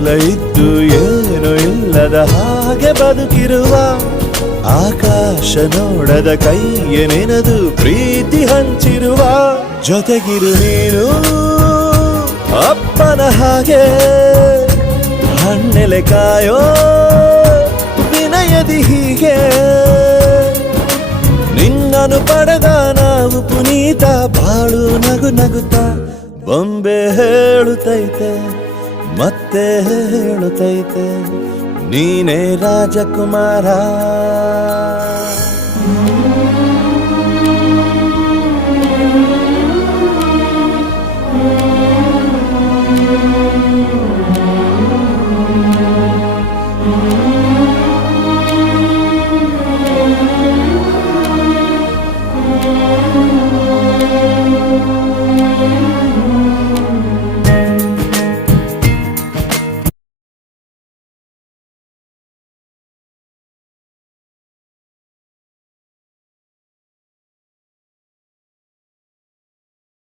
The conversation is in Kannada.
ಎಲ್ಲ ಇದ್ದು ಏನು ಇಲ್ಲದ ಹಾಗೆ ಬದುಕಿರುವ ಆಕಾಶ ನೋಡದ ಕೈಯ ನೆನೆದು ಪ್ರೀತಿ ಹಂಚಿರುವ ಜೊತೆಗಿರು ನೀನು ಅಪ್ಪನ ಹಾಗೆ ಹಣ್ಣೆಲೆ ಕಾಯೋ ವಿನಯದಿ ಹೀಗೆ ನಿನ್ನನು ಪಡೆದ ನಾವು ಪುನೀತ ಬಾಳು ನಗು ನಗುತ್ತಾ ಬೊಂಬೆ ಹೇಳುತ್ತೈತೆ ಮತ್ತೆ ಹೇಳುತ್ತೈತೆ ನೀನೇ ರಾಜಕುಮಾರ.